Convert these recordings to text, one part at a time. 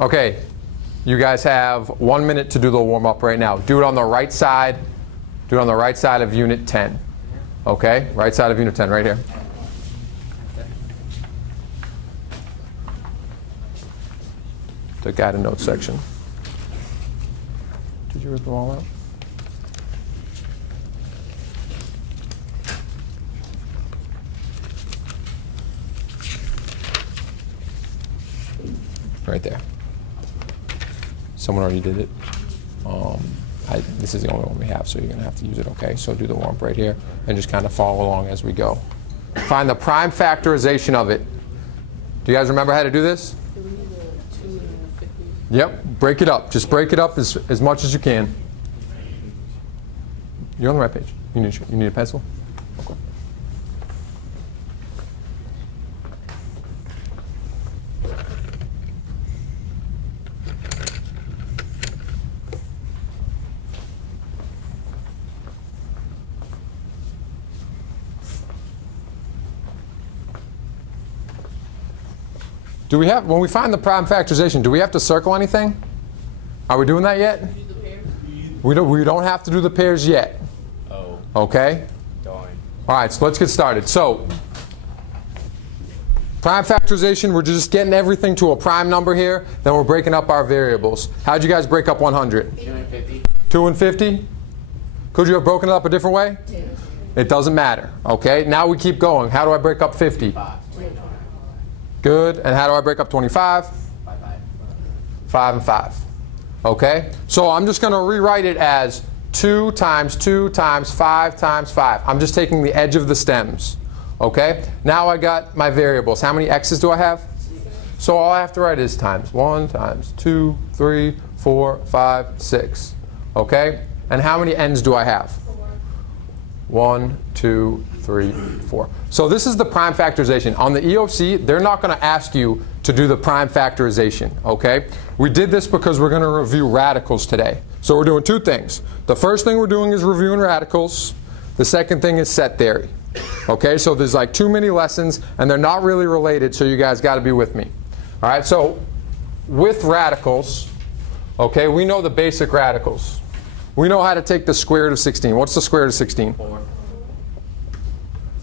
Okay, you guys have 1 minute to do the warm-up right now. Do it on the right side. Do it on the right side of Unit 10. Okay, right side of Unit 10, right here. The guided notes section. Did you rip them all out? Right there. Someone already did it. This is the only one we have, so you're going to have to use it, okay? So do the warm-up right here and just kind of follow along as we go. Find the prime factorization of it. Do you guys remember how to do this? Yep, break it up. Just break it up as much as you can. You're on the right page. You need a pencil? Okay. Do we have, when we find the prime factorization, do we have to circle anything? Are we doing that yet? We don't have to do the pairs yet. Oh. Okay? Darn. All right, so let's get started. So, prime factorization, we're just getting everything to a prime number here, then we're breaking up our variables. How'd you guys break up 100? 2 and 50. 2 and 50? Could you have broken it up a different way? 2. It doesn't matter. Okay, now we keep going. How do I break up 50? 5. Good. And how do I break up 25? 5 and 5. Okay? So I'm just going to rewrite it as 2 times 2 times 5 times 5. I'm just taking the edge of the stems. Okay? Now I got my variables. How many x's do I have? So all I have to write is times 1 times 2, 3, 4, 5, 6. Okay? And how many n's do I have? 1, 2, 3, 4. So this is the prime factorization. On the EOC, they're not going to ask you to do the prime factorization, okay? We did this because we're going to review radicals today. So we're doing 2 things. The first thing we're doing is reviewing radicals. The second thing is set theory. Okay, so there's like too many lessons, and they're not really related, so you guys got to be with me. All right, so with radicals, okay, we know the basic radicals. We know how to take the square root of 16. What's the square root of 16? 4.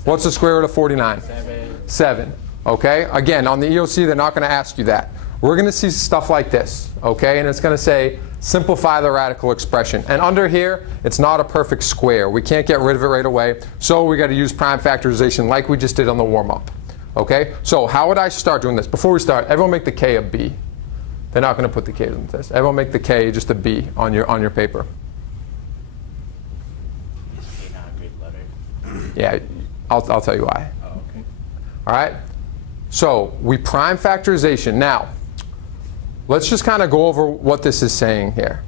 What's the square root of 49? 7. 7. Okay? Again, on the EOC, they're not going to ask you that. We're going to see stuff like this. Okay? And it's going to say, simplify the radical expression. And under here, it's not a perfect square. We can't get rid of it right away. So we got to use prime factorization like we just did on the warm-up. Okay? So how would I start doing this? Before we start, everyone make the K a B. They're not going to put the K on this. Everyone make the K just a B on your paper. Yeah, I'll tell you why. Oh, okay. All right? So we prime factorization. Now, let's just kind of go over what this is saying here.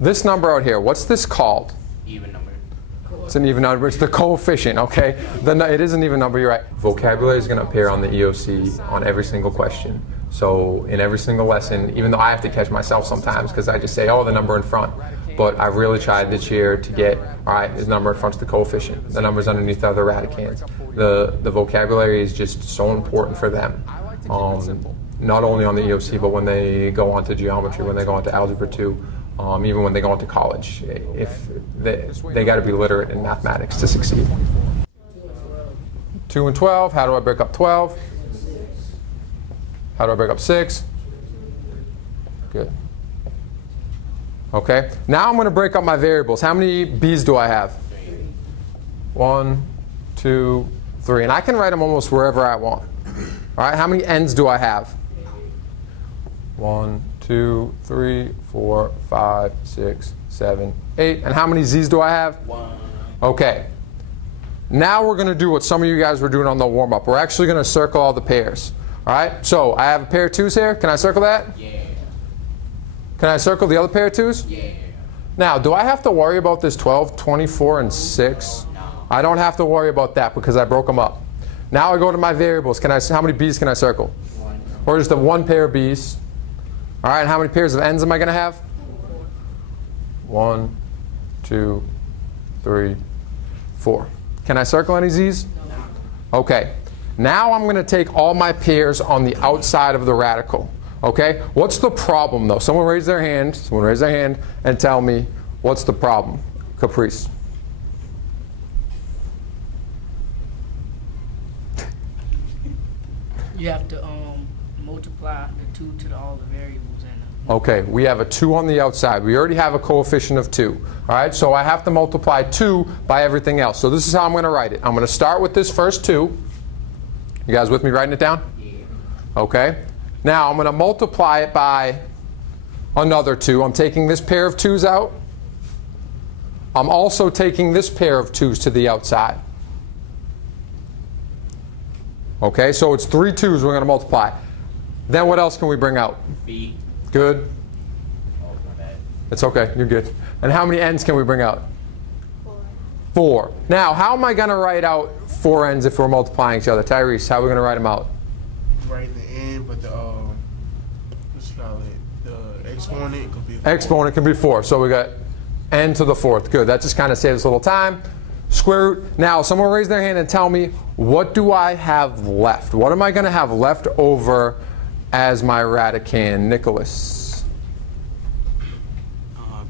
This number out here, what's this called? Even number. It's an even number. It's the coefficient, okay? It is an even number, you're right. Vocabulary is going to appear on the EOC on every single question. So in every single lesson, even though I have to catch myself sometimes because I just say, oh, the number in front. But I've really tried this year to get, all right, this number in front is the coefficient. The numbers underneath are the radicands. The vocabulary is just so important for them. Not only on the EOC, but when they go on to geometry, when they go on to algebra 2, even when they go on to college. If they got to be literate in mathematics to succeed. 2 and 12, how do I break up 12? How do I break up 6? Good. Okay, now I'm going to break up my variables. How many b's do I have? 1, 2, 3. And I can write them almost wherever I want. All right, how many n's do I have? 1, 2, 3, 4, 5, 6, 7, 8. And how many z's do I have? 1. Okay. Now we're going to do what some of you guys were doing on the warm-up. We're actually going to circle all the pairs. All right, so I have a pair of 2's here. Can I circle that? Yeah. Can I circle the other pair of 2's? Yeah. Now, do I have to worry about this 12, 24, and 6? No. I don't have to worry about that because I broke them up. Now I go to my variables. How many b's can I circle? 1. Or just the 1 pair of b's. All right, and how many pairs of n's am I going to have? 1, 2, 3, 4. Can I circle any z's? No. Okay. Now I'm going to take all my pairs on the outside of the radical. Okay, what's the problem though? Someone raise their hand and tell me what's the problem. Caprice. You have to multiply the 2 to all the variables in it. Okay, we have a 2 on the outside. We already have a coefficient of 2. All right, so I have to multiply 2 by everything else. So this is how I'm going to write it. I'm going to start with this first 2. You guys with me writing it down? Yeah. Okay. Now I'm going to multiply it by another 2. I'm taking this pair of 2's out. I'm also taking this pair of 2's to the outside. Okay, so it's 3 2's we're going to multiply. Then what else can we bring out? B. Good. Oh, my bad. It's okay, you're good. And how many n's can we bring out? 4. 4. Now, how am I going to write out 4 n's if we're multiplying each other? Tyrese, how are we going to write them out? Right the n, but the what you call it? The exponent could be 4. Exponent can be 4. So we got n to the 4th. Good. That just kind of saves a little time. Square root. Now, someone raise their hand and tell me, what do I have left? What am I going to have left over as my radicand? Nicholas.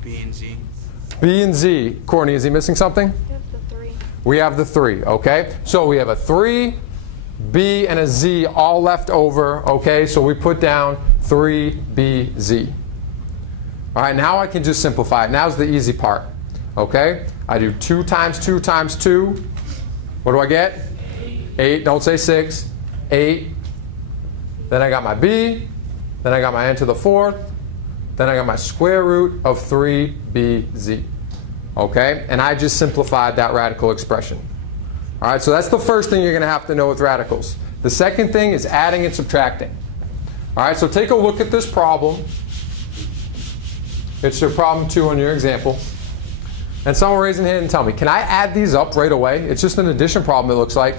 B and Z. B and Z. Courtney, is he missing something? You have the 3. We have the 3, okay? So we have a 3, B, and a Z all left over, okay? So we put down 3BZ. All right, now I can just simplify it. Now's the easy part, okay? I do 2 times 2 times 2. What do I get? 8. Don't say 6. 8. Then I got my B. Then I got my n to the 4th. Then I got my square root of 3BZ. Okay? And I just simplified that radical expression. All right, so that's the first thing you're going to have to know with radicals. The second thing is adding and subtracting. All right, so take a look at this problem. It's your problem 2 on your example. And someone raise their hand and tell me, can I add these up right away? It's just an addition problem, it looks like.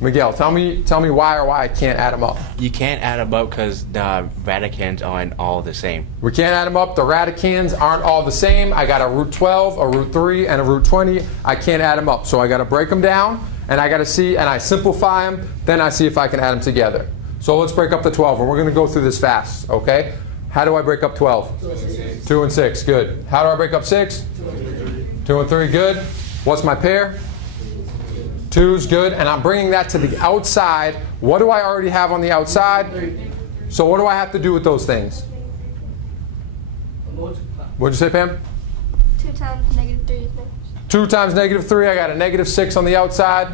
Miguel, tell me why or why I can't add them up. You can't add them up because the radicands aren't all the same. We can't add them up. The radicands aren't all the same. I got a root 12, a root 3, and a root 20. I can't add them up. So I got to break them down, and I got to see, and I simplify them. Then I see if I can add them together. So let's break up the 12, and we're going to go through this fast, okay? How do I break up 12? 2 and 6, good. How do I break up 6? 2 and 3, good. What's my pair? 2's good, and I'm bringing that to the outside. What do I already have on the outside? So what do I have to do with those things? What'd you say, Pam? 2 times negative 3 is negative 2 times negative 3, I got a negative 6 on the outside.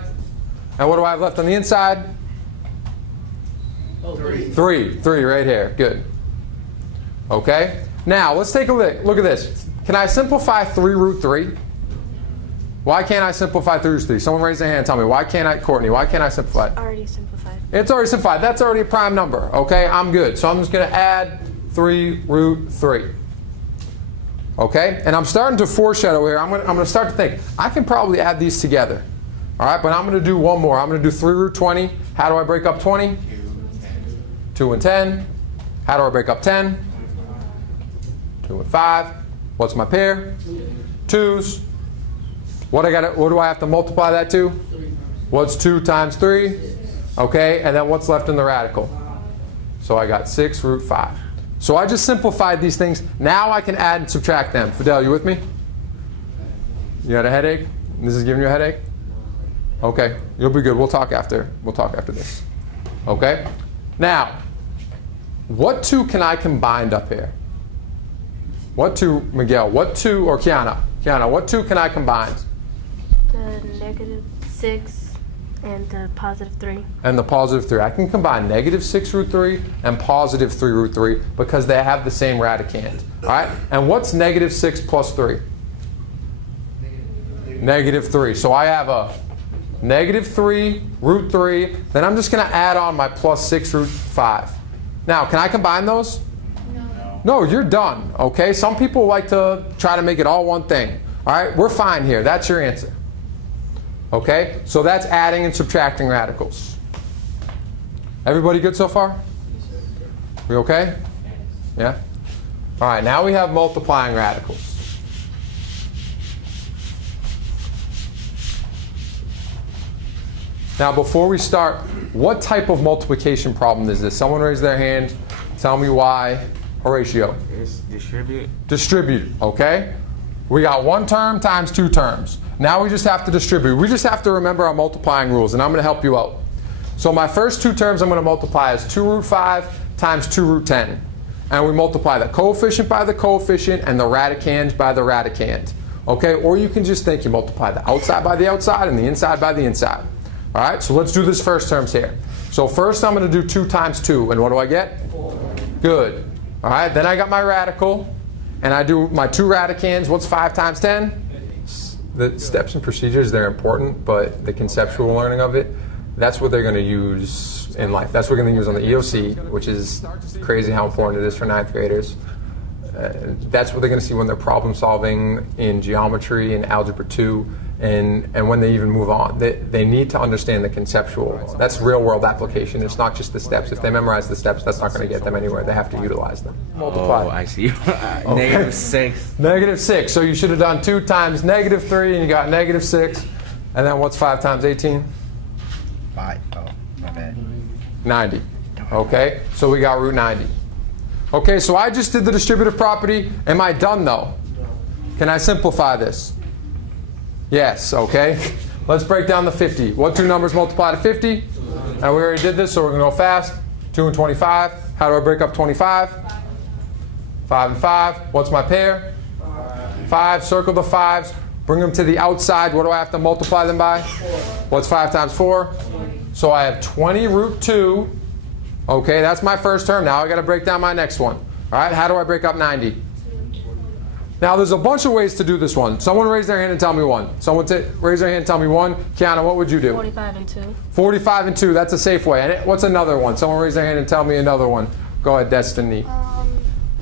And what do I have left on the inside? 3 right here, good. Okay, now let's take a look at this. Can I simplify 3 root 3? Why can't I simplify 3 root 3? Someone raise their hand and tell me, why can't I, Courtney, why can't I simplify it? Already simplified. It's already simplified. That's already a prime number, okay? I'm good. So I'm just going to add 3 root 3. Okay? And I'm starting to foreshadow here. I'm going to start to think, I can probably add these together. All right, but I'm going to do one more. I'm going to do 3 root 20. How do I break up 20? 2 and 10. How do I break up 10? 2 and 5. What's my pair? 2's. What do I have to multiply that to? What's 2 times 3? Okay, and then what's left in the radical? So I got 6 root 5. So I just simplified these things. Now I can add and subtract them. Fidel, you with me? You got a headache? This is giving you a headache? Okay, you'll be good. We'll talk after. We'll talk after this. Okay? Now, what 2 can I combine up here? What 2, Miguel? What 2, or Kiana? Kiana, what 2 can I combine? The negative 6 and the positive 3. And the positive 3. I can combine negative 6 root 3 and positive 3 root 3 because they have the same radicand. All right? And what's negative 6 plus 3? Negative 3. So I have a negative 3 root 3. Then I'm just going to add on my plus 6 root 5. Now, can I combine those? No, you're done. Okay? Some people like to try to make it all one thing. All right? We're fine here. That's your answer. Okay? So that's adding and subtracting radicals. Everybody good so far? We okay? Yeah? All right, now we have multiplying radicals. Now before we start, what type of multiplication problem is this? Someone raise their hand Tell me why, Horatio. It's distribute. Distribute, okay? We got one term times two terms. Now we just have to distribute. We just have to remember our multiplying rules, and I'm going to help you out. So my first two terms I'm going to multiply as 2 root 5 times 2 root 10. And we multiply the coefficient by the coefficient and the radicand by the radicand. Okay, or you can just think you multiply the outside by the outside and the inside by the inside. All right, so let's do this first terms here. So first I'm going to do 2 times 2, and what do I get? 4. Good. All right, then I got my radical, and I do my 2 radicands. What's 5 times 10? The steps and procedures, they're important, but the conceptual learning of it, that's what they're going to use in life. That's what we're going to use on the EOC, which is crazy how important it is for 9th graders. That's what they're going to see when they're problem solving in geometry and algebra 2, and when they even move on. They need to understand the conceptual. That's real world application. It's not just the steps. If they memorize the steps, that's not going to get them anywhere. They have to utilize them. Multiply. Oh, I see. Okay. -6. -6. So you should have done 2 times -3, and you got -6. And then what's 5 times 18? 5. Oh, my bad. 90. Okay, so we got root 90. Okay, so I just did the distributive property. Am I done though? Can I simplify this? Yes, okay. Let's break down the 50. What two numbers multiply to 50? And we already did this, so we're going to go fast. 2 and 25. How do I break up 25? 5 and 5. What's my pair? 5. Circle the 5s. Bring them to the outside. What do I have to multiply them by? 4. What's 5 times 4? So I have 20 root 2. Okay, that's my first term. Now I got to break down my next one. All right, how do I break up 90? Now there's a bunch of ways to do this one. Someone raise their hand and tell me one. Someone raise their hand and tell me one. Kiana, what would you do? 45 and 2. 45 and 2, that's a safe way. And what's another one? Someone raise their hand and tell me another one. Go ahead, Destiny.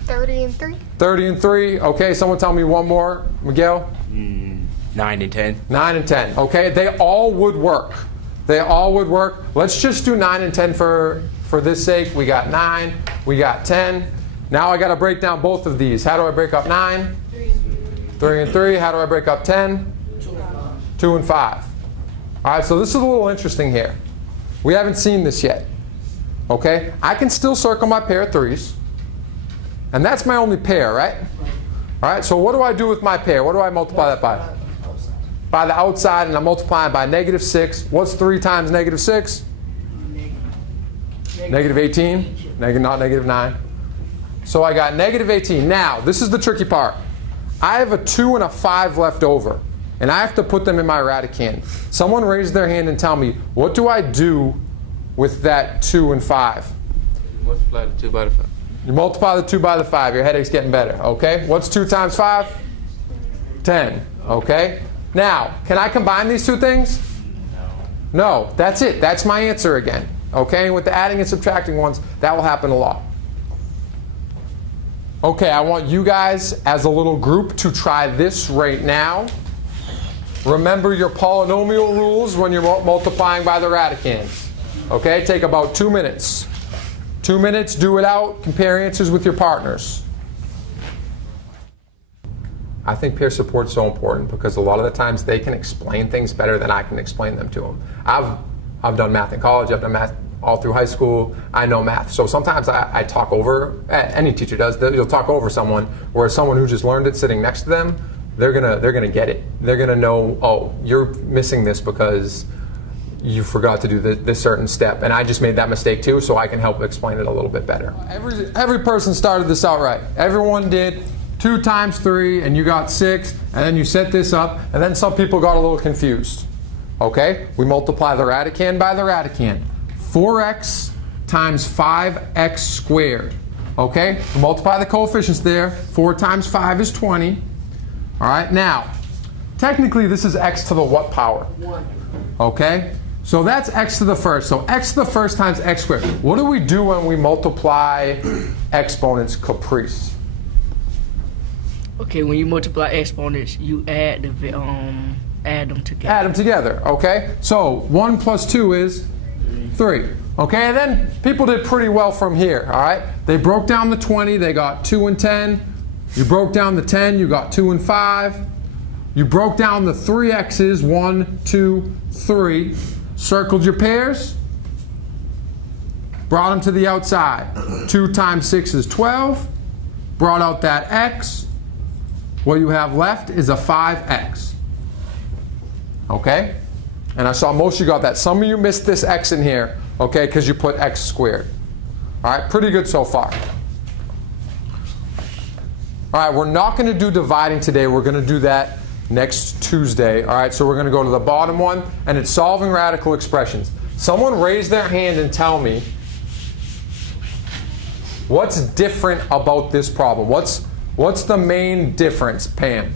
30 and 3. 30 and 3. Okay, someone tell me one more. Miguel? 9 and 10. 9 and 10. Okay, they all would work. They all would work. Let's just do 9 and 10 for this sake. We got 9. We got 10. Now I got to break down both of these. How do I break up 9? 3 and 3. How do I break up 10? 2 and 5. All right, so this is a little interesting here. We haven't seen this yet. Okay, I can still circle my pair of 3s. And that's my only pair, right? All right, so what do I do with my pair? What do I multiply that by? By the outside, and I'm multiplying by -6. What's 3 times -6? -18. Not -9. So I got -18. Now, this is the tricky part. I have a 2 and a 5 left over, and I have to put them in my radicand. Someone raise their hand and tell me, what do I do with that 2 and 5? You multiply the 2 by the 5. You multiply the 2 by the 5. Your headache's getting better, okay? What's 2 times 5? 10, okay? Now, can I combine these two things? No, that's it. That's my answer again, okay? And with the adding and subtracting ones, that will happen a lot. Okay, I want you guys as a little group to try this right now. Remember your polynomial rules when you're multiplying by the radicands. Okay, take about 2 minutes. 2 minutes, do it out, compare answers with your partners. I think peer support is so important because a lot of the times they can explain things better than I can explain them to them. I've done math in college, I've done math all through high school, I know math. So sometimes I talk over, any teacher does, you'll talk over someone, whereas someone who just learned it sitting next to them, they're gonna get it. They're gonna know, oh, you're missing this because you forgot to do this certain step. And I just made that mistake too, so I can help explain it a little bit better. Every person started this out right. Everyone did 2 times 3, and you got 6, and then you set this up, and then some people got a little confused. Okay, we multiply the radicand by the radicand. 4x times 5x squared. Okay, we multiply the coefficients there. 4 times 5 is 20. All right, now, technically this is x to the what power? 1. Okay, so that's x to the first. So x to the first times x squared. What do we do when we multiply exponents caprice? Okay, when you multiply exponents, you add them together. Add them together, okay? So 1 plus 2 is 3. Okay, and then people did pretty well from here, all right? They broke down the 20, they got 2 and 10. You broke down the 10, you got 2 and 5. You broke down the 3 x's, 1, 2, 3. Circled your pairs. brought them to the outside. 2 times 6 is 12. Brought out that x. What you have left is a 5x. Okay? And I saw most of you got that. Some of you missed this x in here, okay, because you put x squared. All right, pretty good so far. All right, we're not going to do dividing today. We're going to do that next Tuesday. All right, so we're going to go to the bottom one, and it's solving radical expressions. Someone raise their hand and tell me what's different about this problem. What's the main difference, Pam?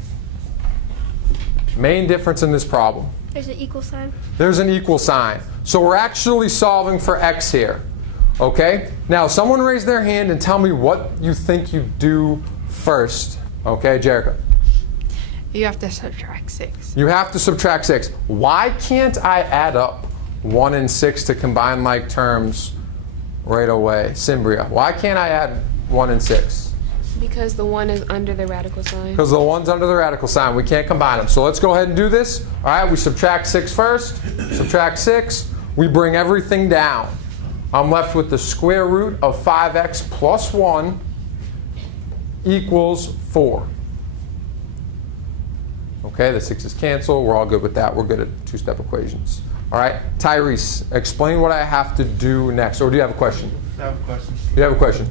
Main difference in this problem? There's an equal sign. There's an equal sign. So we're actually solving for x here. Okay? Now, someone raise their hand and tell me what you think you do first. Okay, Jerica? You have to subtract 6. You have to subtract 6. Why can't I add up 1 and 6 to combine like terms right away? Cimbria, why can't I add 1 and 6? Because the 1 is under the radical sign. Because the 1's under the radical sign. We can't combine them. So let's go ahead and do this. All right, we subtract 6 first. Subtract 6. We bring everything down. I'm left with the square root of 5x plus 1 equals 4. Okay, the 6's cancel. We're all good with that. We're good at two-step equations. All right, Tyrese, explain what I have to do next. Or do you have a question? I have a question. You have a question?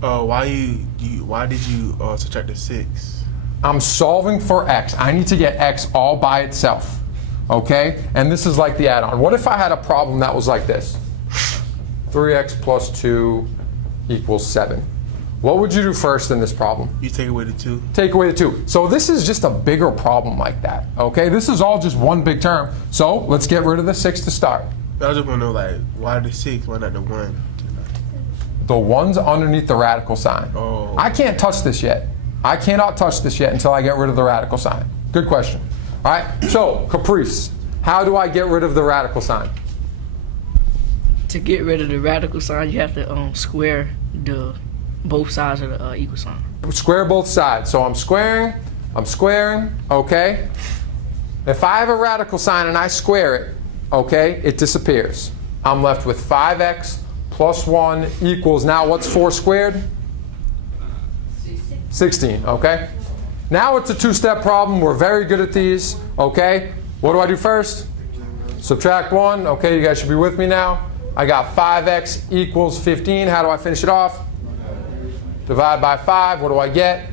Why did you subtract the 6? I'm solving for x. I need to get x all by itself. Okay? And this is like the add-on. What if I had a problem that was like this? 3x plus 2 equals 7. What would you do first in this problem? You take away the 2. Take away the 2. So this is just a bigger problem like that. Okay? This is all just one big term. So let's get rid of the 6 to start. I just want to know, like, why the 6? Why not the 1? The 1's underneath the radical sign. Oh. I can't touch this yet. I cannot touch this yet until I get rid of the radical sign. Good question. All right, so Caprice, how do I get rid of the radical sign? To get rid of the radical sign, you have to square both sides of the equal sign. Square both sides. So I'm squaring, okay? If I have a radical sign and I square it, okay, it disappears. I'm left with 5x plus 1 equals, now what's 4 squared? 16, okay? Now it's a two-step problem. We're very good at these, okay? What do I do first? Subtract 1. Okay, you guys should be with me now. I got 5x equals 15. How do I finish it off? Divide by 5. What do I get?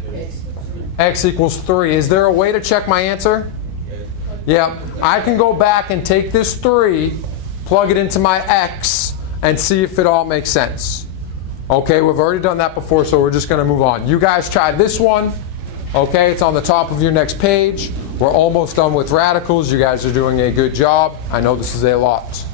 X equals 3. Is there a way to check my answer? Yeah. I can go back and take this 3, plug it into my x, and see if it all makes sense. Okay, we've already done that before, so we're just going to move on. You guys tried this one. Okay, it's on the top of your next page. We're almost done with radicals. You guys are doing a good job. I know this is a lot.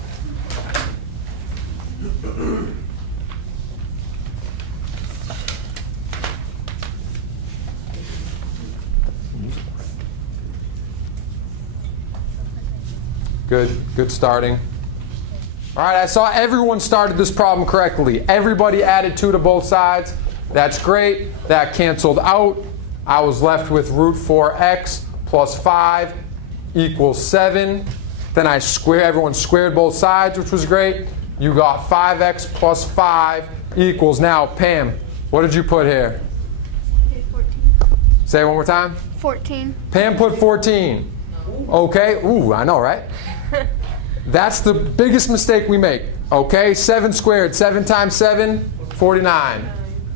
Good starting. All right, I saw everyone started this problem correctly. Everybody added 2 to both sides. That's great. That canceled out. I was left with root 4x plus 5 equals 7. Then everyone squared both sides, which was great. You got 5x plus 5 equals, now Pam, what did you put here? 14. Say it one more time. 14. Pam put 14. Okay, ooh, I know, right? That's the biggest mistake we make. Okay, 7 squared, 7 times 7, 49.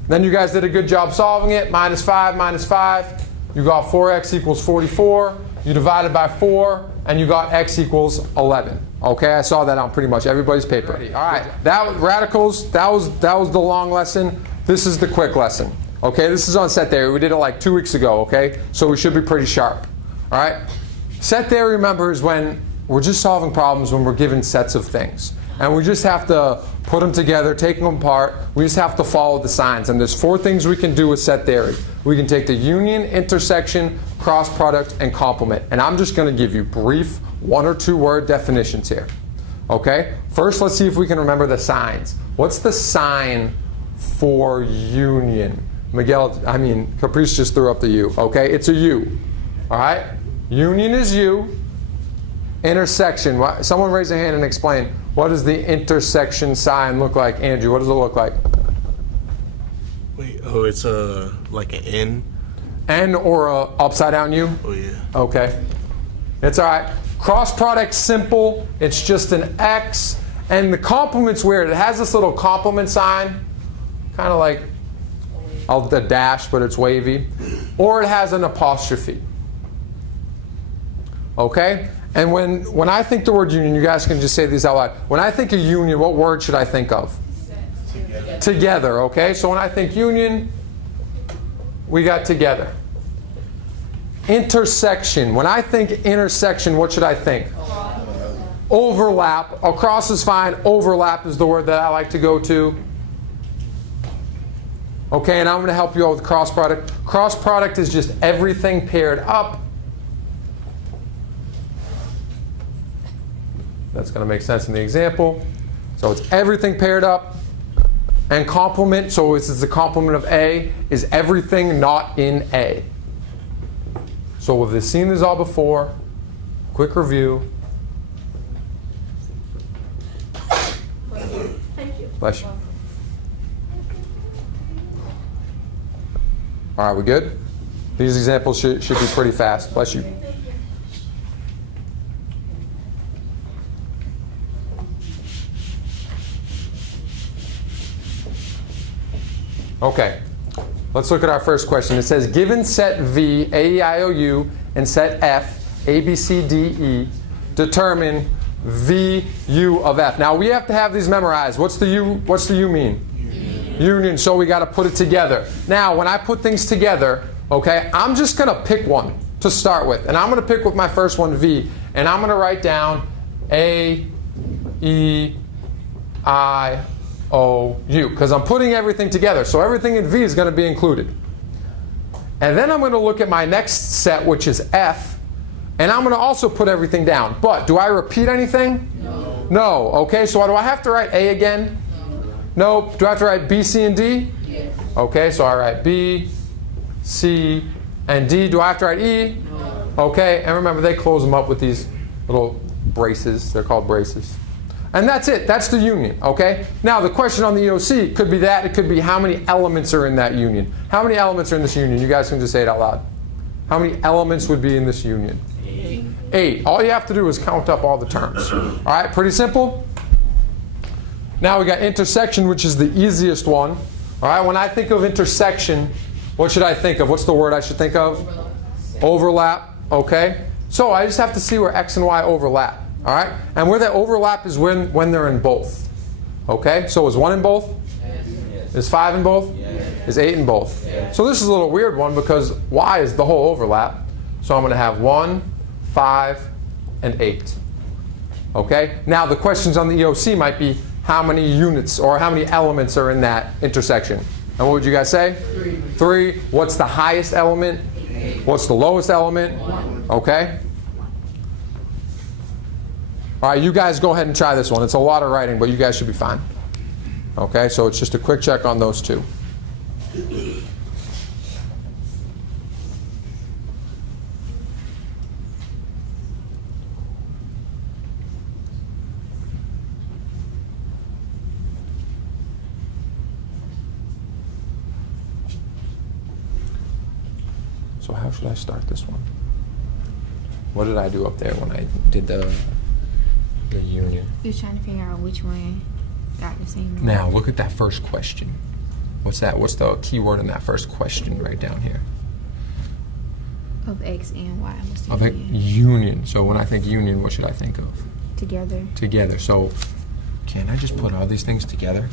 Then you guys did a good job solving it. Minus 5, minus 5. You got 4x equals 44. You divided by 4, and you got x equals 11. Okay, I saw that on pretty much everybody's paper. All right, that was radicals. That was the long lesson. This is the quick lesson. Okay, this is on set theory. We did it like 2 weeks ago. Okay, so we should be pretty sharp. All right, set theory, remember, is when we're just solving problems when we're given sets of things. And we just have to put them together, take them apart. We just have to follow the signs. And there's 4 things we can do with set theory. We can take the union, intersection, cross product, and complement. And I'm just going to give you brief 1 or 2 word definitions here. Okay? First, let's see if we can remember the signs. What's the sign for union? Caprice just threw up the U. Okay? It's a U. All right? Union is U. Intersection. Someone raise a hand and explain. What does the intersection sign look like? Andrew, what does it look like? Wait, oh, it's like an N? N or a upside down U? Oh, yeah. Okay. It's all right. Cross product simple. It's just an X. And the complement's weird. It has this little complement sign, kind of like the dash, but it's wavy. Or it has an apostrophe. Okay? And when I think the word union, you guys can just say these out loud. When I think of union, what word should I think of? Together. Together, okay? So when I think union, we got together. Intersection. When I think intersection, what should I think? Overlap. Across is fine. Overlap is the word that I like to go to. Okay, and I'm going to help you out with cross product. Cross product is just everything paired up. That's going to make sense in the example. So it's everything paired up. And complement, so this is the complement of A, is everything not in A. So we've seen this all before. Quick review. Thank you. Bless you. All right, we good? These examples should be pretty fast. Bless you. Okay, let's look at our first question. It says, given set V, A, E, I, O, U, and set F, A, B, C, D, E, determine V, U of F. Now we have to have these memorized. What's the U mean? Union. So we got to put it together. Now when I put things together, okay, I'm just going to pick one to start with. And I'm going to pick with my first one, V. And I'm going to write down A, E, I, O, U, because I'm putting everything together. So everything in V is going to be included. And then I'm going to look at my next set, which is F, and I'm going to also put everything down. But do I repeat anything? No. No. Okay, so do I have to write A again? No. Nope. Do I have to write B, C, and D? Yes. Okay, so I write B, C, and D. Do I have to write E? No. Okay, and remember they close them up with these little braces. They're called braces. And that's it. That's the union, okay? Now, the question on the EOC could be that. It could be how many elements are in that union. How many elements are in this union? You guys can just say it out loud. How many elements would be in this union? 8. 8. All you have to do is count up all the terms. All right, pretty simple. Now we got intersection, which is the easiest one. All right, when I think of intersection, what should I think of? What's the word I should think of? Overlap, okay? So I just have to see where X and Y overlap. All right, and where that overlap is when they're in both. Okay, so is 1 in both? Yes. Is 5 in both? Yes. Is 8 in both? Yes. So this is a little weird one because Y is the whole overlap. So I'm going to have 1, 5, and 8. Okay, now the questions on the EOC might be how many units or how many elements are in that intersection. And what would you guys say? 3. 3. What's the highest element? 8. What's the lowest element? 1. Okay. All right, you guys go ahead and try this one. It's a lot of writing, but you guys should be fine. Okay, so it's just a quick check on those two. So how should I start this one? What did I do up there when I did the union? You're trying to figure out which one got the same one. Now look at that first question. What's that? What's the key word in that first question right down here? Of X and Y. I think union. So when I think union, what should I think of? Together. Together. So can I just put all these things together?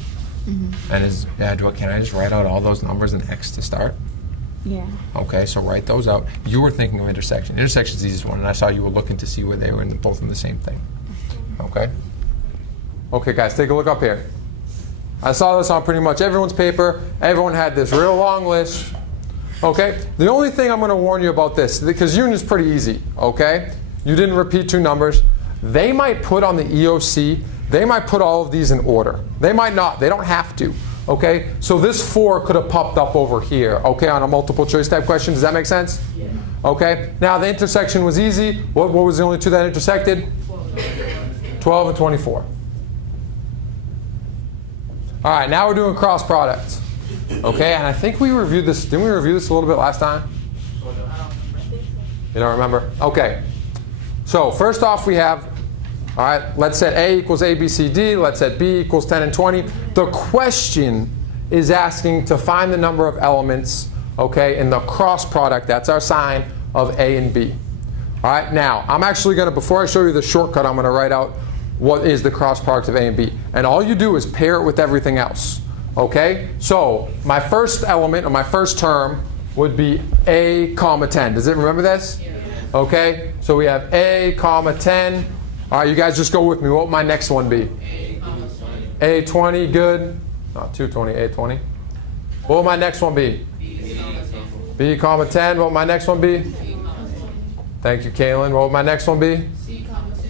Mm-hmm. And can I just write out all those numbers in X to start? Yeah. Okay, so write those out. You were thinking of intersection. Intersection is the easiest one, and I saw you were looking to see where they were both in the same thing. Okay? Okay, guys, take a look up here. I saw this on pretty much everyone's paper. Everyone had this real long list. Okay? The only thing I'm going to warn you about this, because union is pretty easy, okay? You didn't repeat 2 numbers. They might put on the EOC, they might put all of these in order. They might not. They don't have to. Okay, so this 4 could have popped up over here, okay, on a multiple choice type question. Does that make sense? Yeah. Okay, now the intersection was easy. What was the only two that intersected? 12 and 24. All right, now we're doing cross products. Okay, and I think we reviewed this. Didn't we review this a little bit last time? You don't remember? Okay. So first off, we have, all right, let's set A equals A, B, C, D. Let's set B equals 10 and 20. The question is asking to find the number of elements, okay, in the cross product. That's our sign of A and B. All right, now, I'm actually going to, before I show you the shortcut, I'm going to write out what is the cross product of A and B. And all you do is pair it with everything else. Okay? So my first element, or my first term, would be A comma 10. Does it remember this? Yeah. Okay? So we have A comma 10. All right, you guys just go with me. What would my next one be? A comma 20. A 20, good. Not 220, A 20. What would my next one be? B comma 10. What would my next one be? Thank you, Kaylin. What would my next one be? C comma 2.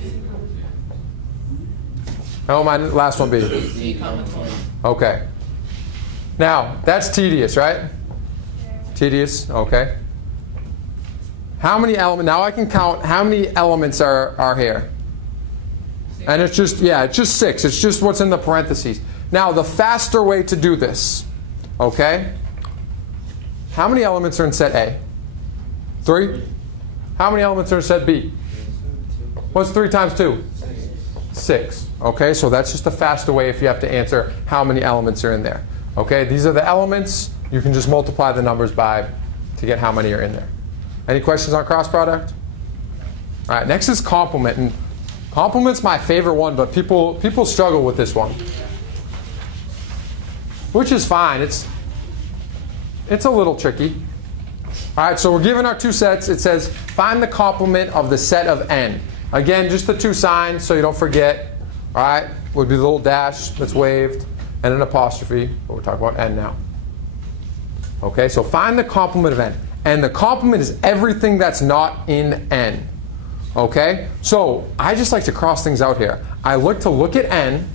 What would my last one be? C comma 20. Okay. Now, that's tedious, right? Tedious, okay. How many elements, now I can count how many elements are here. And it's just, yeah, it's just 6. It's just what's in the parentheses. Now, the faster way to do this, okay? How many elements are in set A? 3? How many elements are in set B? What's 3 times 2? 6. Okay, so that's just a faster way if you have to answer how many elements are in there. Okay, these are the elements. You can just multiply the numbers by to get how many are in there. Any questions on cross product? All right, next is complement. And complement's my favorite one, but people struggle with this one, which is fine. It's a little tricky. All right, so we're given our 2 sets. It says find the complement of the set of n. Again, just the 2 signs so you don't forget. All right, would be the little dash that's waved and an apostrophe, but we're talking about n now. Okay, so find the complement of n. And the complement is everything that's not in n. Okay, so I just like to cross things out here. I look at n,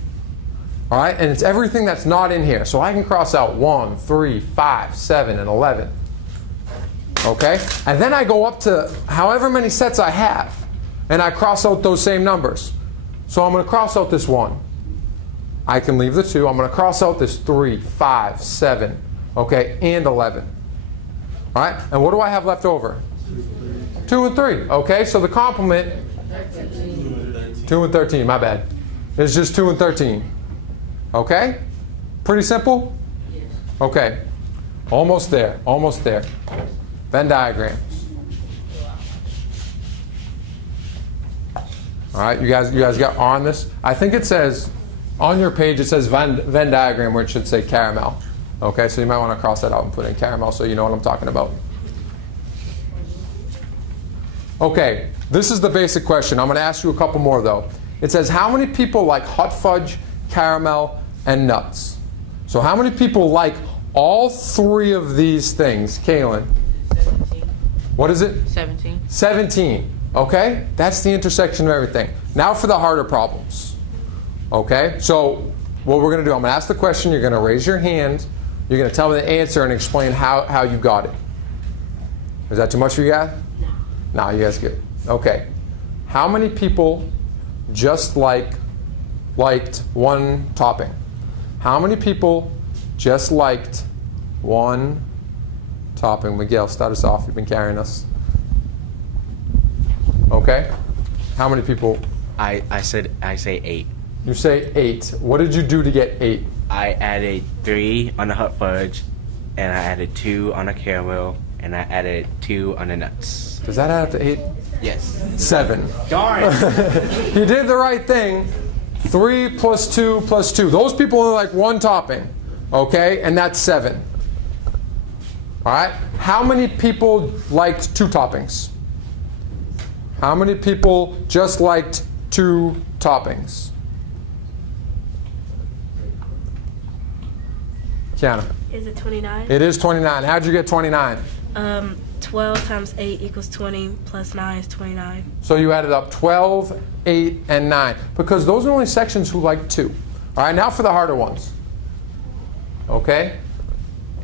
all right, and it's everything that's not in here. So I can cross out 1, 3, 5, 7, and 11. Okay, and then I go up to however many sets I have, and I cross out those same numbers. So I'm going to cross out this 1. I can leave the 2. I'm going to cross out this 3, 5, 7, okay, and 11. All right, and what do I have left over? 2 and 3. Okay, so the complement, 2 and 13, my bad. It's just 2 and 13. Okay, pretty simple? Okay, almost there, almost there. Venn diagrams. All right, you guys got on this? I think it says, on your page it says Venn diagram where it should say caramel. Okay, so you might want to cross that out and put in caramel so you know what I'm talking about. Okay, this is the basic question. I'm going to ask you a couple more though. It says how many people like hot fudge, caramel, and nuts? So how many people like all 3 of these things? Kaylin? 17. What is it? 17. 17. Okay, that's the intersection of everything. Now for the harder problems. Okay, so what we're going to do, I'm going to ask the question, you're going to raise your hand, you're going to tell me the answer and explain how you got it. Is that too much for you guys? No. No, you guys good. Okay. How many people just liked 1 topping? How many people just liked 1 topping? Miguel, start us off. You've been carrying us. Okay. How many people? I say 8. You say 8. What did you do to get 8? I added 3 on the hot fudge, and I added 2 on the caramel, and I added 2 on the nuts. Does that add up to 8? Yes. 7. Darn. You did the right thing. 3 plus 2 plus 2. Those people only like 1 topping. Okay, and that's 7. All right. How many people liked 2 toppings? How many people just liked 2 toppings? Kiana. Is it 29? It is 29. How'd you get 29? 12 times 8 equals 20, plus 9 is 29. So you added up 12, 8, and 9. Because those are only sections who like 2. All right, now for the harder ones. Okay?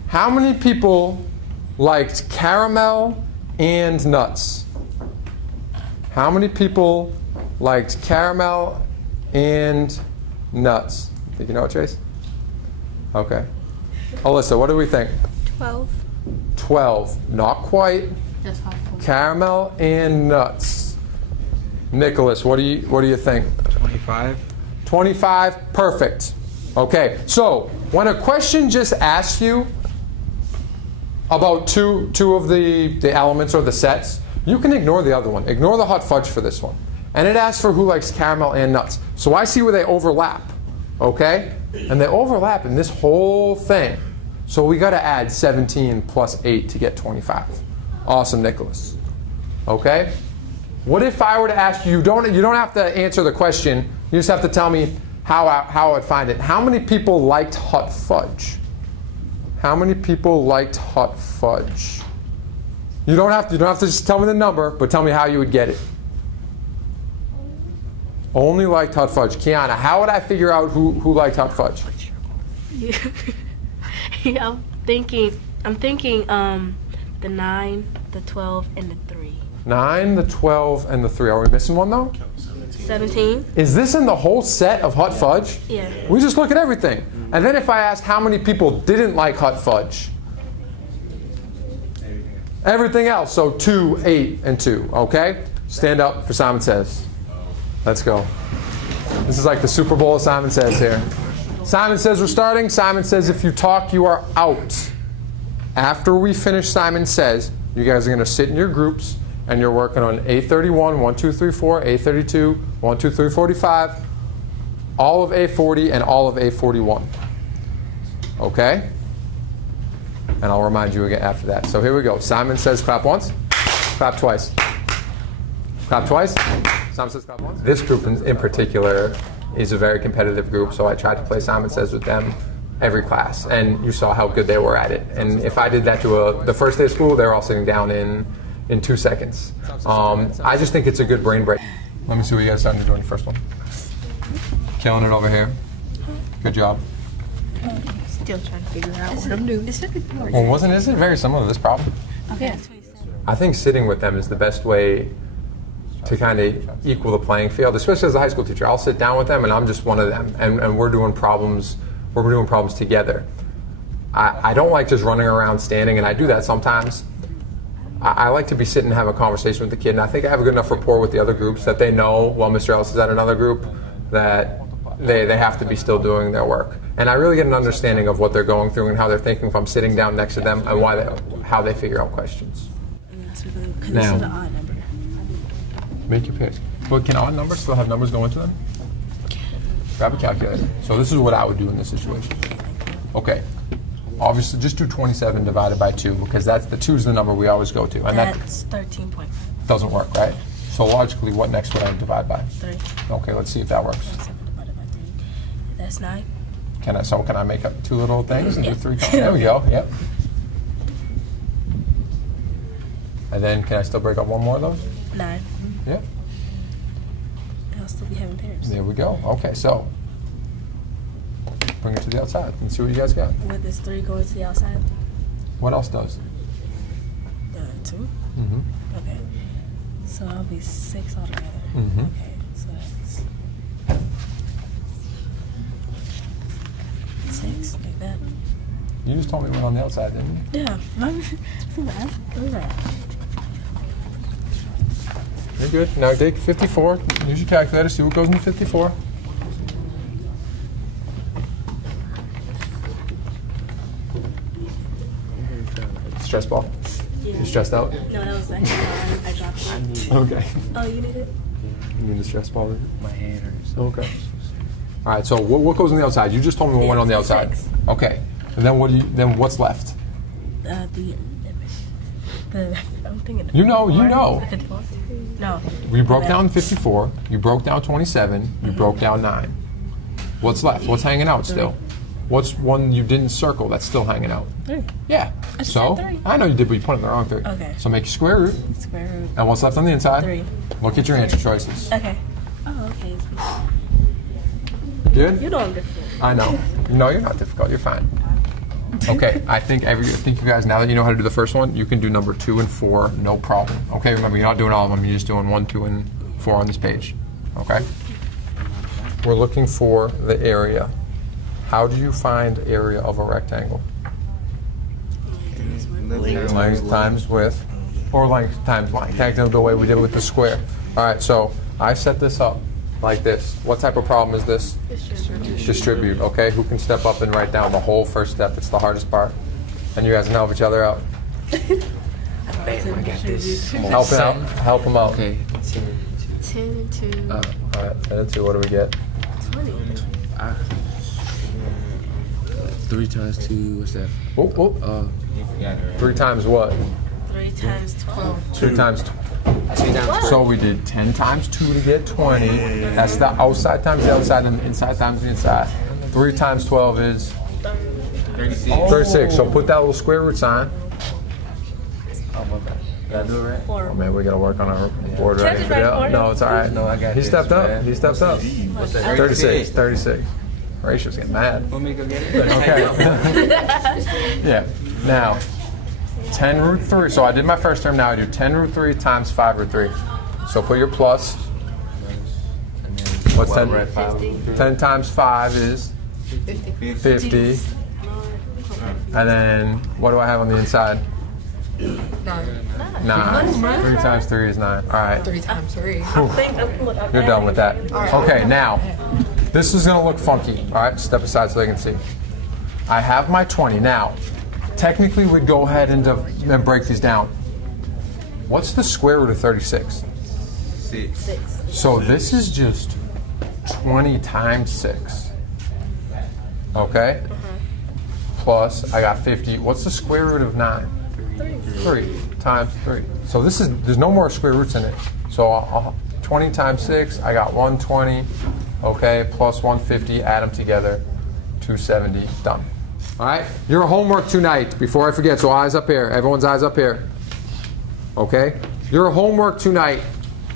How many people liked caramel and nuts? How many people liked caramel and nuts? Think you know it, Chase? Okay. Alyssa, what do we think? 12. 12. Not quite. That's hard. Caramel and nuts. Nicholas, what do you think? 25. 25. Perfect. Okay. So when a question just asks you about two of the elements or the sets, you can ignore the other one. Ignore the hot fudge for this one. And it asks for who likes caramel and nuts. So I see where they overlap. Okay? And they overlap in this whole thing. So we got to add 17 plus 8 to get 25. Awesome, Nicholas. Okay? What if I were to ask you, you don't have to answer the question, you just have to tell me how I would find it. How many people liked hot fudge? How many people liked hot fudge? You don't have to just tell me the number, but tell me how you would get it. Only liked hot fudge. Kiana, how would I figure out who liked hot fudge? Yeah, I'm thinking the 9, the 12, and the 3. 9, the 12, and the 3. Are we missing one though? 17. Is this in the whole set of hot fudge? Yeah. We just look at everything. And then if I ask how many people didn't like hot fudge? Everything else. So 2, 8, and 2. Okay? Stand up for Simon Says. Let's go. This is like the Super Bowl of Simon Says here. Simon Says we're starting. Simon Says if you talk, you are out. After we finish Simon Says, you guys are going to sit in your groups and you're working on A31, 1, 2, 3, 4, A32, 1, 2, 3, 45, all of A40 and all of A41. Okay? And I'll remind you again after that. So here we go. Simon Says clap once, clap twice. Clap twice. Simon Says clap once. This group in particular is a very competitive group, so I tried to play Simon Says with them every class, and you saw how good they were at it. And if I did that to the first day of school, they were all sitting down in 2 seconds. I just think it's a good brain break. Let me see what you guys starting to do in the first one. Killing it over here. Good job. Still trying to figure out what I'm doing. Well, isn't it very similar to this problem? Okay. I think sitting with them is the best way to kind of equal the playing field, especially as a high school teacher. I'll sit down with them and I'm just one of them, and we're doing problems together. I don't like just running around standing, and I do that sometimes. I like to be sitting and have a conversation with the kid, and I think I have a good enough rapport with the other groups that they know while Mr. Ellis is at another group that they have to be still doing their work. And I really get an understanding of what they're going through and how they're thinking if I'm sitting down next to them and how they figure out questions. Now, make your pick. But can odd numbers still have numbers going to them? Grab a calculator. So this is what I would do in this situation. Okay. Obviously, just do 27 divided by 2 because the 2 is the number we always go to. And That's 13.5. Doesn't work, right? So logically, what next would I divide by? 3. Okay, let's see if that works. 27 divided by 3. That's 9. Can I make up 2 little things and do 3? There we go. Yep. And then can I still break up one more of those? 9. Yep. I'll still be having pairs. There we go. Okay, so bring it to the outside and see what you guys got. Would this 3 go to the outside? What else does? 2. Mm-hmm. Okay. So I'll be 6 altogether. Mm-hmm. Okay. So that's 6 like that. You just told me one on the outside, didn't you? Yeah. Look at that. You're good. Now take 54. Use your calculator. See what goes into 54. Stress ball? Yeah. You stressed out? No, that was actually I dropped it. Okay. Oh, you need it? You need the stress ball? My hand hurts. Okay. All right. So what goes on the outside? You just told me what went on the outside. 6. Okay. And then what's left? I'm thinking. You know. 54? No. We broke down 54. You broke down 27. You broke down 9. What's left? What's hanging out still? What's one you didn't circle that's still hanging out? 3. Yeah. I just So said 3. I know you did, but you put it in the wrong 3. Okay. So make your square root. Square root. And what's left on the inside? 3. Look at your answer choices. Okay. Oh, okay. Good? You know I'm difficult. I know. No, you're not difficult. You're fine. Okay, I think you guys, now that you know how to do the first one, you can do number 2 and 4, no problem. Okay, remember, you're not doing all of them, you're just doing 1, 2, and 4 on this page. Okay? We're looking for the area. How do you find area of a rectangle? Length times width, or length times length, the way we did with the square. All right, so I set this up like this. What type of problem is this? Distribute. Okay, who can step up and write down the whole first step? It's the hardest part. And you guys can help each other out. Bam, I got this. Help them out. Okay. 10 and 2. All right, 10 and 2, what do we get? 20. 3 times 2, what's that? Whoop, whoop. 3 times what? 3 times 12. 2 times 12. So we did 10 times 2 to get 20. That's the outside times the outside and the inside times the inside. 3 times 12 is 36. So put that little square root sign. Did I do it right? Oh man, we gotta work on our board right now. No, it's all right. No, I got He this, stepped up. man. He stepped up. 36. 36. Horatio's getting mad. Want me to go get it? Okay. Yeah. Now, 10 root 3. So I did my first term. Now I do 10 root 3 times 5 root 3. So put your plus. What's 10? 10 times 5 is 50. And then what do I have on the inside? 9. 3 times 3 is 9. All right. 3 times 3. You're done with that. Okay, now, this is going to look funky. All right, step aside so they can see. I have my 20. Now, technically, we'd go ahead and break these down. What's the square root of 36? 6. So this is just 20 times 6. Okay? Plus, I got 50. What's the square root of 9? 3 times 3. So this is, there's no more square roots in it. So 20 times 6, I got 120. Okay, plus 150, add them together, 270, done. All right, your homework tonight, before I forget, so eyes up here, everyone's eyes up here. Okay, your homework tonight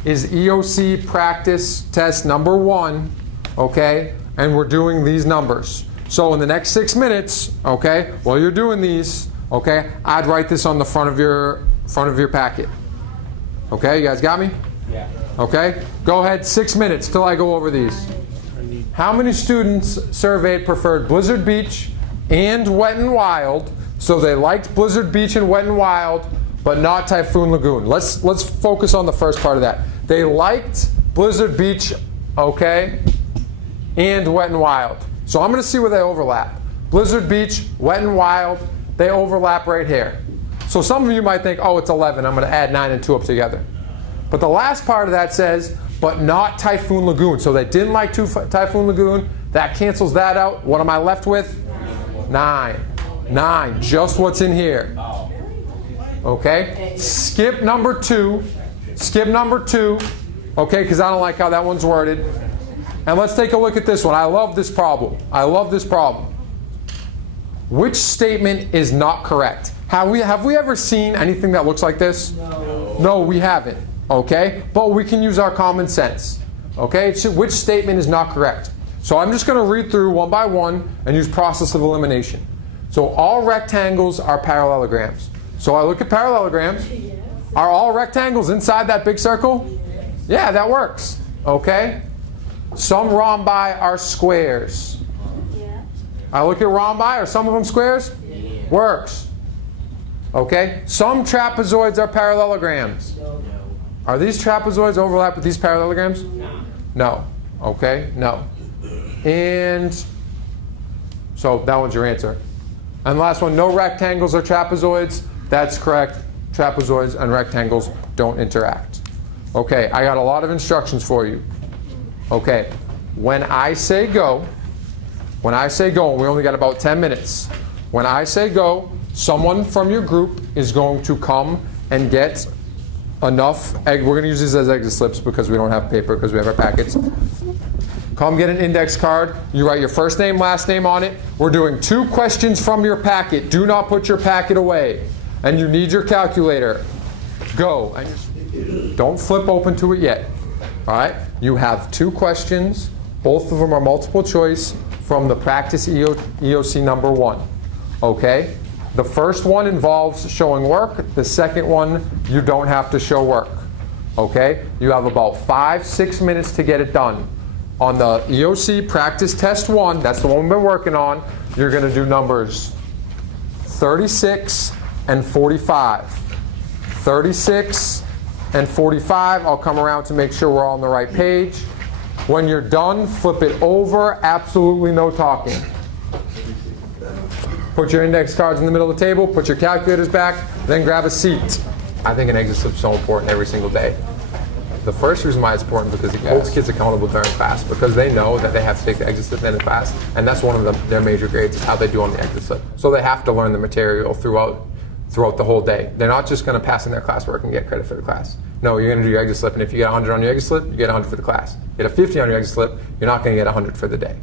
is EOC practice test number 1, okay, and we're doing these numbers. So in the next 6 minutes, okay, while you're doing these, okay, I'd write this on the front of your packet. Okay, you guys got me? Yeah. Okay, go ahead, 6 minutes till I go over these. How many students surveyed preferred Blizzard Beach and Wet n Wild? So they liked Blizzard Beach and Wet n Wild, but not Typhoon Lagoon. Let's focus on the first part of that. They liked Blizzard Beach, okay, and Wet n Wild. So I'm going to see where they overlap. Blizzard Beach, Wet n Wild, they overlap right here. So some of you might think, oh, it's 11. I'm going to add 9 and 2 up together. But the last part of that says, but not Typhoon Lagoon. So they didn't like Typhoon Lagoon. That cancels that out. What am I left with? 9. 9, just what's in here. Okay? Skip number 2. Skip number 2. Okay, because I don't like how that one's worded. And let's take a look at this one. I love this problem. I love this problem. Which statement is not correct? Have we ever seen anything that looks like this? No. No, we haven't. Okay? But we can use our common sense. Okay? Which statement is not correct? So I'm just going to read through one by one and use process of elimination. So all rectangles are parallelograms. So I look at parallelograms. Are all rectangles inside that big circle? Yeah, that works. Okay? Some rhombi are squares. I look at rhombi. Are some of them squares? Works. Okay? Some trapezoids are parallelograms. Are these trapezoids overlap with these parallelograms? No. Okay? No. And so that one's your answer. And the last one, no rectangles are trapezoids. That's correct. Trapezoids and rectangles don't interact. Okay, I got a lot of instructions for you. Okay, when I say go, and we only got about 10 minutes. When I say go, someone from your group is going to come and get enough egg. We're going to use these as exit slips because we don't have paper because we have our packets. Come get an index card. You write your first name, last name on it. We're doing 2 questions from your packet. Do not put your packet away. And you need your calculator. Go. And don't flip open to it yet. All right? You have 2 questions. Both of them are multiple choice from the practice EOC number 1. Okay? The first one involves showing work. The second one, you don't have to show work. Okay? You have about 5-6 minutes to get it done. On the EOC practice test 1, that's the one we've been working on, you're going to do numbers 36 and 45. 36 and 45, I'll come around to make sure we're all on the right page. When you're done, flip it over, absolutely no talking. Put your index cards in the middle of the table, put your calculators back, then grab a seat. I think an exit slip is so important every single day. The first reason why it's important because it holds kids accountable during class, because they know that they have to take the exit slip in class, and that's one of their major grades is how they do on the exit slip. So they have to learn the material throughout the whole day. They're not just going to pass in their classwork and get credit for the class. No, you're going to do your exit slip, and if you get 100 on your exit slip, you get 100 for the class. You get a 50 on your exit slip, you're not going to get 100 for the day.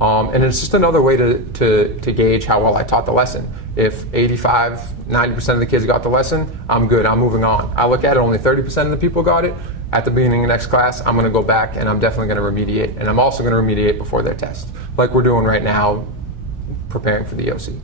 And it's just another way to gauge how well I taught the lesson. If 85–90% of the kids got the lesson, I'm good, I'm moving on. I look at it, only 30% of the people got it. At the beginning of the next class, I'm going to go back and I'm definitely going to remediate. And I'm also going to remediate before their test, like we're doing right now, preparing for the EOC.